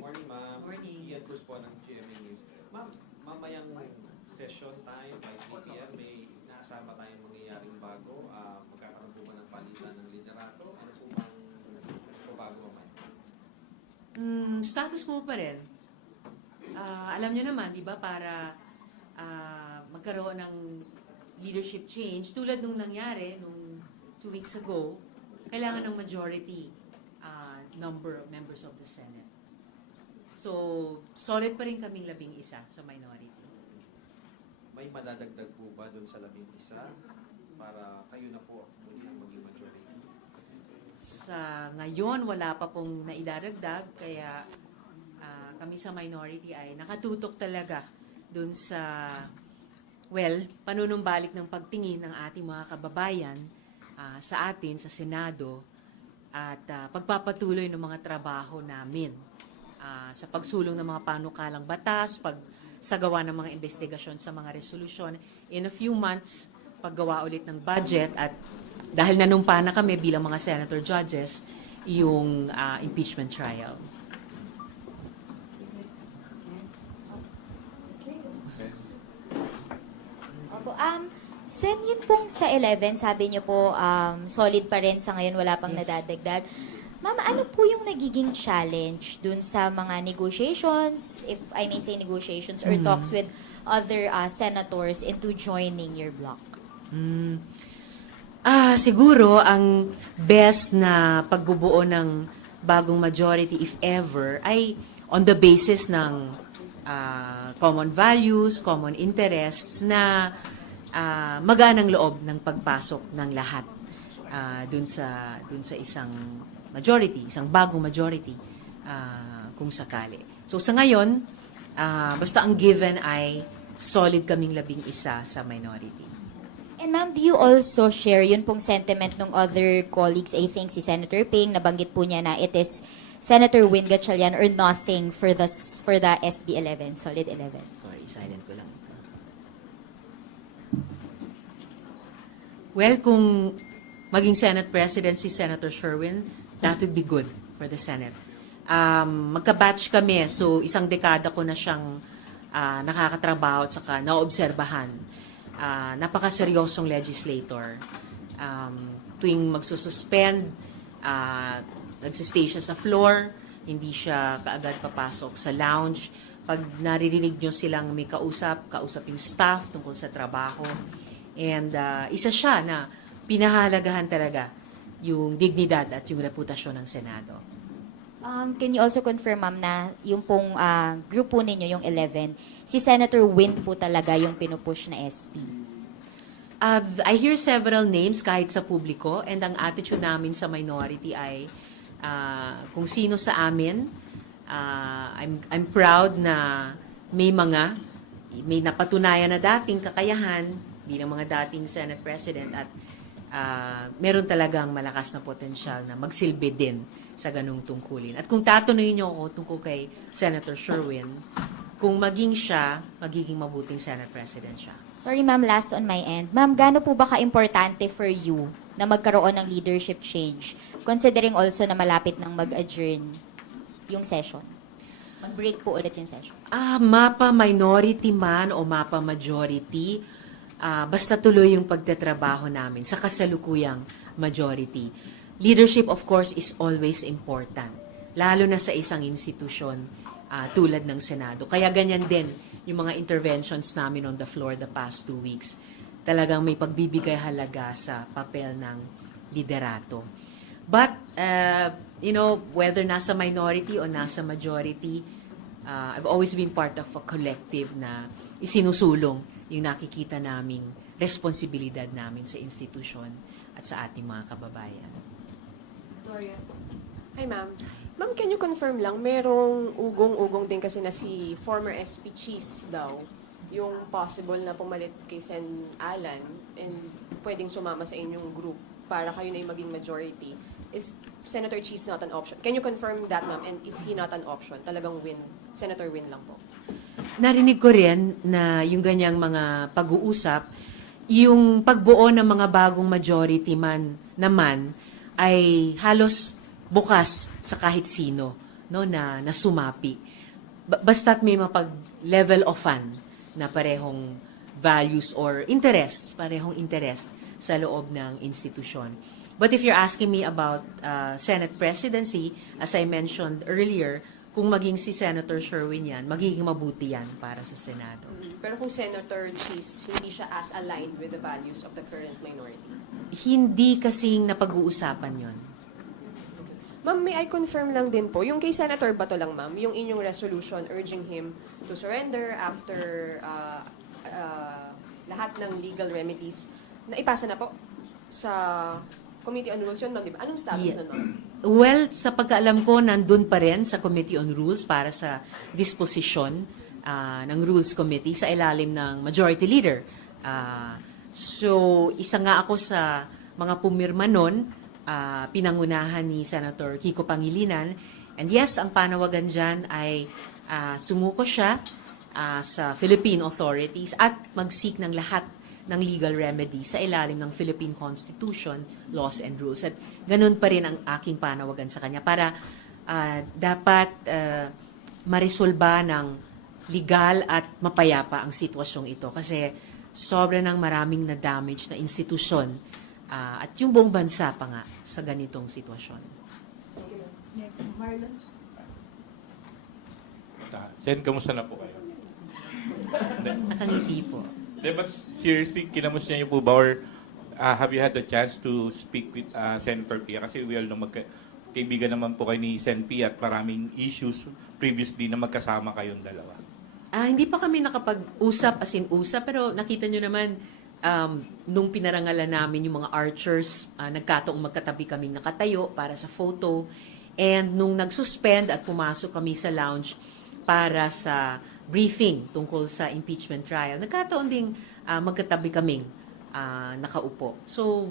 Morning, ma'am. Morning. Ian Cruz po ng GMA News. Ma'am, mamayang session time by 3 p.m. may nakasama tayong mangyayaring bago. Magkakaroon po ba ng palitan ng liderato? Ano po bang bago, ma'am? Status quo pa rin. Alam nyo naman, di ba, para magkaroon ng leadership change, tulad nung nangyari nung 2 weeks ago, kailangan ng majority number of members of the Senate. So, solid pa rin kaming 11 sa minority. May madadagdag po ba doon sa 11 para kayo na po muli ang maging majority? Sa ngayon, wala pa pong naidaragdag, kaya kami sa minority ay nakatutok talaga dun sa, panunumbalik ng pagtingin ng ating mga kababayan sa atin, sa Senado, at pagpapatuloy ng mga trabaho namin sa pagsulong ng mga panukalang batas, pagsagawa ng mga investigasyon sa mga resolusyon. In a few months, paggawa ulit ng budget at dahil nanumpa na kami bilang mga senator judges, yung impeachment trial. Okay. Opo, Sen, yun pong sa 11, sabi niyo po, solid pa rin sa ngayon, wala pang Yes. nadadagdag. Ma'am, ano po yung nagiging challenge dun sa mga negotiations, if I may say negotiations, or talks with other senators into joining your bloc? Siguro ang best na pagbubuo ng bagong majority, if ever, ay on the basis ng common values, common interests na maganang loob ng pagpasok ng lahat dun sa isang majority, isang bagong majority kung sakali. So sa ngayon, basta ang given ay solid kaming 11 sa minority. And ma'am, do you also share yun pong sentiment ng other colleagues? I think si Senator Ping, nabanggit po niya na it is Senator Win Gatchalian or nothing for the SB 11, Solid 11. Sorry, silent ko lang. Well, kung maging Senate President si Senator Sherwin, that would be good for the Senate. Magka-batch kami, so isang dekada ko na siyang nakakatrabaho at saka naobserbahan. Napakaseryosong legislator. Tuwing magsususpend, nagsistay siya sa floor, hindi siya kaagad papasok sa lounge. Pag naririnig nyo silang may kausap yung staff tungkol sa trabaho. And isa siya na pinahalagahan talaga yung dignidad at yung reputasyon ng Senado. Can you also confirm, ma'am, na yung pong grupo ninyo, yung 11, si Senator Win po talaga yung pinupush na SP? I hear several names kahit sa publiko, and ang attitude namin sa minority ay kung sino sa amin, I'm proud na may napatunayan na dating kakayahan bilang mga dating Senate President at meron talagang malakas na potensyal na magsilbi din sa ganung tungkulin. At kung tatanungin niyo ako tungkol kay Senator Sherwin, kung maging siya, magiging mabuting Senate President siya. Sorry, ma'am, last on my end. Ma'am, gaano po ba ka-importante for you na magkaroon ng leadership change, considering also na malapit nang mag-adjourn yung session? Mag-break po ulit yung session. Mapa minority man o mapa majority, basta tuloy yung pagtatrabaho namin sa kasalukuyang majority. Leadership, of course, is always important, lalo na sa isang institusyon tulad ng Senado. Kaya ganyan din yung mga interventions namin on the floor the past 2 weeks. Talagang may pagbibigay halaga sa papel ng liderato. But, whether nasa minority o nasa majority, I've always been part of a collective na isinusulong yung nakikita naming responsibilidad namin sa institusyon at sa ating mga kababayan. Victoria. Hi, ma'am. Ma'am, can you confirm lang, merong ugong-ugong din kasi na si former SP Cheese daw, yung possible na pumalit kay Sen Alan and pwedeng sumama sa inyong group para kayo na yung maging majority. Is Senator Cheese not an option? Can you confirm that, ma'am? And is he not an option? Talagang Senator Win lang po. Narinig ko rin na yung ganyang mga pag-uusap, yung pagbuo ng mga bagong majority man naman ay halos bukas sa kahit sino no, na sumapi. Basta't may mapag-level of fun na parehong values or interests, parehong interest sa loob ng institusyon. But if you're asking me about Senate presidency, as I mentioned earlier, kung maging si Senator Sherwin yan, magiging mabuti yan para sa Senado. Pero kung Senator Cheese, hindi siya as aligned with the values of the current minority. Hindi kasing napag-uusapan yon. Ma'am, may I confirm lang din po, yung kay Senator Bato lang, ma'am, yung inyong resolution urging him to surrender after lahat ng legal remedies, naipasa na po sa Committee on Rules yun, ma'am, di ba? Anong status Yeah. nun, ma'am? Well, sa pagkaalam ko, nandun pa rin sa Committee on Rules para sa disposisyon ng Rules Committee sa ilalim ng Majority Leader. So, isa nga ako sa mga pumirma nun, pinangunahan ni Senator Kiko Pangilinan. And yes, ang panawagan dyan ay sumuko siya sa Philippine authorities at mag-seek ng lahat ng legal remedy sa ilalim ng Philippine Constitution, laws and rules. At ganun pa rin ang aking panawagan sa kanya para dapat maresolba ng legal at mapayapa ang sitwasyong ito. Kasi sobra ng maraming na-damage na institusyon at yung buong bansa pa nga sa ganitong sitwasyon. Next, Marlon. Sen, kamusta na po kayo? Nakangiti po. But seriously, kinamusta niyo po ba or have you had the chance to speak with Senator Pia? Kasi we all know kaibigan naman po kayo ni Sen Pia at maraming issues previously na magkasama kayong dalawa. Hindi pa kami nakapag-usap as in usap, pero nakita nyo naman nung pinarangalan namin yung mga archers, nagkataong magkatabi kaming nakatayo para sa photo. And nung nag-suspend at pumasok kami sa lounge para sa briefing tungkol sa impeachment trial, nagkataon ding magkatabi kaming nakaupo. So,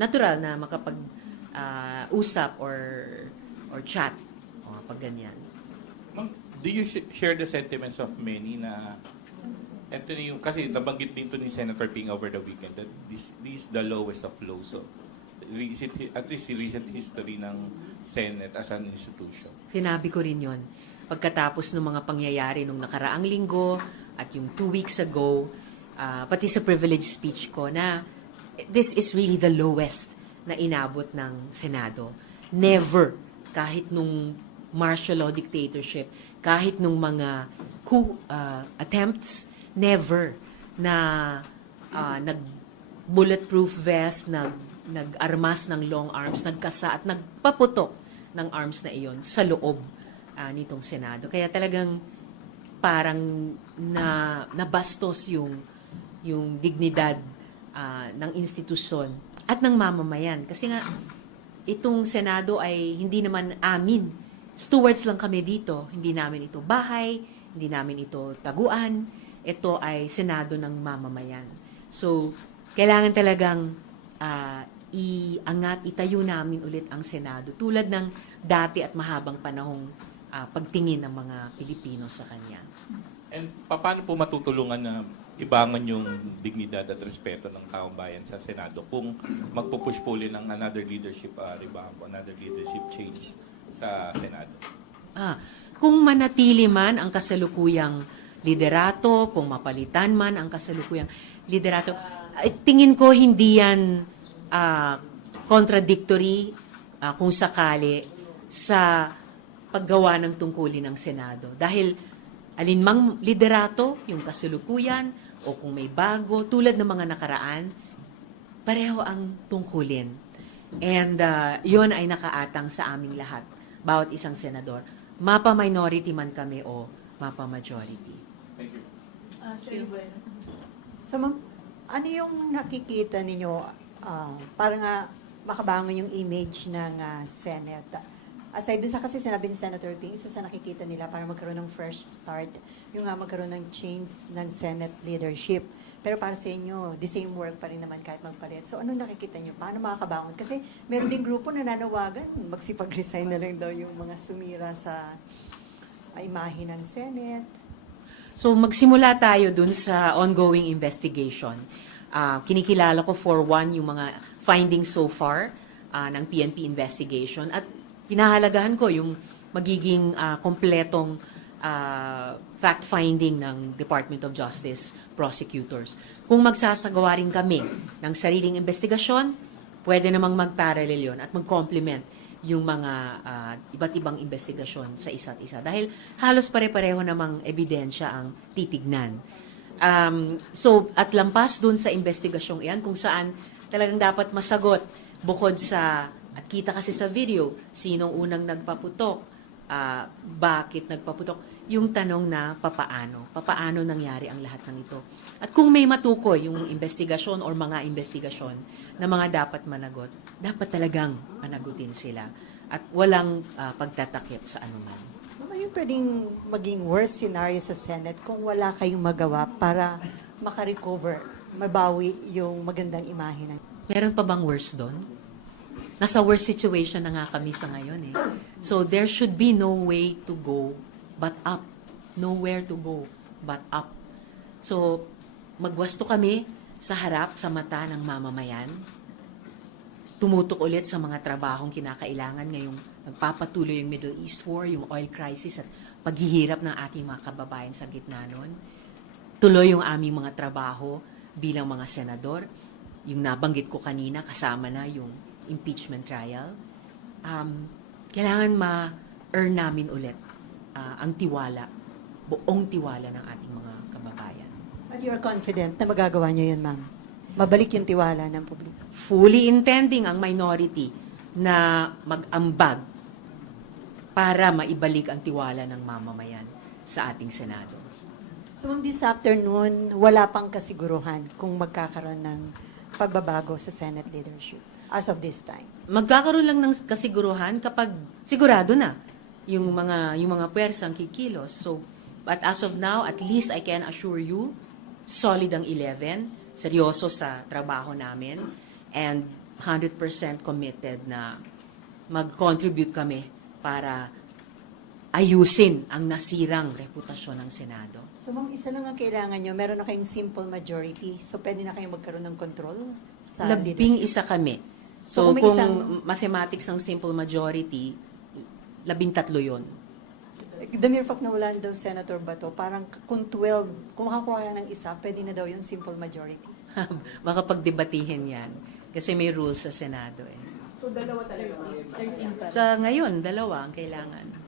natural na makapag-usap or chat pag ganyan. Ma'am, do you share the sentiments of many na ito yung, kasi nabanggit dito ni Senator Ping over the weekend that this is the lowest of lows. So, at least recent history ng Senate as an institution. Sinabi ko rin yon pagkatapos ng mga pangyayari nung nakaraang linggo at yung 2 weeks ago, pati sa privilege speech ko na this is really the lowest na inabot ng Senado. Never, kahit nung martial law dictatorship, kahit nung mga coup attempts, never na nag-bulletproof vest, nag-armas ng long arms, nagkasa at nagpaputok ng arms na iyon sa loob nitong Senado. Kaya talagang parang nabastos yung dignidad ng institusyon at ng mamamayan. Kasi nga, itong Senado ay hindi naman amin. Stewards lang kami dito. Hindi namin ito bahay, hindi namin ito taguan. Ito ay Senado ng mamamayan. So, kailangan talagang itayo namin ulit ang Senado tulad ng dati at mahabang panahong pagtingin ng mga Pilipino sa kanya. And paano po matutulungan na ibangon yung dignidad at respeto ng taong bayan sa Senado kung magpupush po ulit ng another leadership revamp, another leadership change sa Senado? Kung manatili man ang kasalukuyang liderato, kung mapalitan man ang kasalukuyang liderato, tingin ko hindi yan contradictory kung sakali sa paggawa ng tungkulin ng Senado. Dahil alinmang liderato, yung kasalukuyan, o kung may bago, tulad ng mga nakaraan, pareho ang tungkulin. And yun ay nakaatang sa aming lahat, bawat isang senador. Mapa-minority man kami o mapa-majority. Thank you. Sir Bueno. So, ma'am, ano yung nakikita ninyo para nga makabangon yung image ng Senate? Aside dun sa kasi sinabi ni Senator Ping, isa sa nakikita nila para magkaroon ng fresh start, yung magkaroon ng change ng Senate leadership. Pero para sa inyo, the same work pa rin naman kahit magpalit. So, ano nakikita nyo? Paano makakabangon? Kasi meron ding grupo na nanawagan, magsipag-resign na lang daw yung mga sumira sa imahe ng Senate. So magsimula tayo dun sa ongoing investigation. Kinikilala ko for one yung mga findings so far ng PNP investigation at pinahalagahan ko yung magiging kompletong fact-finding ng Department of Justice prosecutors. Kung magsasagawa rin kami ng sariling investigasyon, pwede namang mag-parallel yun at mag-complement yung mga iba't ibang investigasyon sa isa't isa. Dahil halos pare-pareho namang ebidensya ang titignan. So, at lampas dun sa investigasyong iyan, kung saan talagang dapat masagot bukod sa, at kita kasi sa video, sinong unang nagpaputok, bakit nagpaputok, yung tanong na papaano nangyari ang lahat ng ito. At kung may matukoy yung investigasyon or mga investigasyon na mga dapat managot, dapat talagang managutin sila at walang pagtatakip sa anuman. Ma'am, yung pwedeng maging worst scenario sa Senate kung wala kayong magawa para makarecover, mabawi yung magandang imahe ng... Meron pa bang worse doon? Nasa worst situation na nga kami sa ngayon eh. So there should be no way to go but up. Nowhere to go but up. So magwasto kami sa harap, sa mata ng mamamayan. Tumutok ulit sa mga trabahong kinakailangan ngayong nagpapatuloy yung Middle East War, yung oil crisis at paghihirap ng ating mga kababayan sa gitna nun. Tuloy yung aming mga trabaho bilang mga senador. Yung nabanggit ko kanina, kasama na yung impeachment trial. Kailangan ma-earn namin ulit ang tiwala, buong tiwala ng ating mga kababayan. At you're confident na magagawa niyo yun, ma'am? Mabalik yung tiwala ng publiko. Fully intending ang minority na mag-ambag para maibalik ang tiwala ng mamamayan sa ating Senado. So, ma'am, this afternoon, wala pang kasiguruhan kung magkakaroon ng pagbabago sa Senate leadership as of this time. Magkakaroon lang ng kasiguruhan kapag sigurado na yung mga pwersang kikilos. So, but as of now, at least I can assure you, solid ang 11, seryoso sa trabaho namin, and 100% committed na mag-contribute kami para ayusin ang nasirang reputasyon ng Senado. So, ma'am, isa lang ang kailangan nyo. Meron na kayong simple majority. So, pwede na kayong magkaroon ng control sa Labing leadership. isa kami. So, So, kung may kung isang- mathematics ng simple majority, 13 yun. The mere fact na wala daw Senator Bato, parang kung 12, kung makakuha ng isa, pwede na daw yung simple majority. Baka pagdebatihin yan. Kasi may rules sa Senado eh. So, dalawa talaga. 13 pa. Sa ngayon, 2 ang kailangan.